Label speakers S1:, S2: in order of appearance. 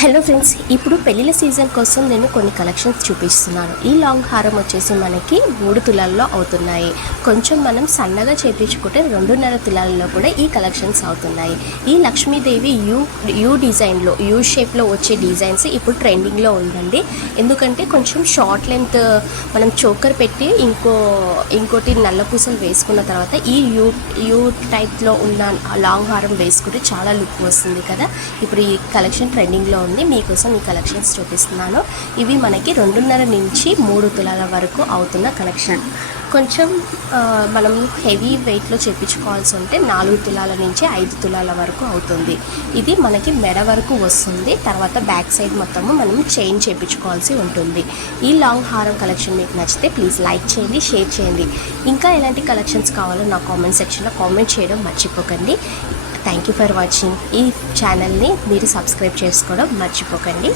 S1: Hello friends ఇప్పుడు పెళ్ళిళ్ళ season కోసం నేను కొన్ని కలెక్షన్స్ చూపిస్తున్నాను. ఈ లాంగ్ హారం వచ్చేసి మనకి మూడు తులాల్లో అవుతున్నాయి. కొంచెం మనం సన్నగా చేపించుకుంటే రెండున్నర తులాల్లో కూడా ఈ కలెక్షన్స్ అవుతున్నాయి. ఈ లక్ష్మీదేవి యూ యూ డిజైన్లో యూ షేప్లో వచ్చే డిజైన్స్ ఇప్పుడు ట్రెండింగ్లో ఉందండి. ఎందుకంటే కొంచెం షార్ట్ లెంత్ మనం చోకర్ పెట్టి ఇంకో ఇంకోటి నల్ల పూసలు వేసుకున్న తర్వాత ఈ యూ యూ టైప్లో ఉన్న లాంగ్ హారం వేసుకుంటే చాలా లుక్ వస్తుంది కదా. ఇప్పుడు ఈ కలెక్షన్ ట్రెండింగ్లో ఉంది. మీకోసం ఈ కలెక్షన్స్ చూపిస్తున్నాను. ఇవి మనకి రెండున్నర నుంచి మూడు తులాల వరకు అవుతున్న కలెక్షన్. కొంచెం మనం హెవీ వెయిట్లో చేపించుకోవాల్సి ఉంటే నాలుగు తులాల నుంచి ఐదు తులాల వరకు అవుతుంది. ఇది మనకి మెడ వరకు వస్తుంది. తర్వాత బ్యాక్ సైడ్ మొత్తము మనం చైన్ చేపించుకోవాల్సి ఉంటుంది. ఈ లాంగ్ హారం కలెక్షన్ మీకు నచ్చితే ప్లీజ్ లైక్ చేయండి షేర్ చేయండి. ఇంకా ఎలాంటి కలెక్షన్స్ కావాలో నా కామెంట్ సెక్షన్లో కామెంట్ చేయడం మర్చిపోకండి. థ్యాంక్ యూ ఫర్ వాచింగ్ ఈ ఛానల్ని మీరు సబ్స్క్రైబ్ చేసుకోవడం మర్చిపోకండి.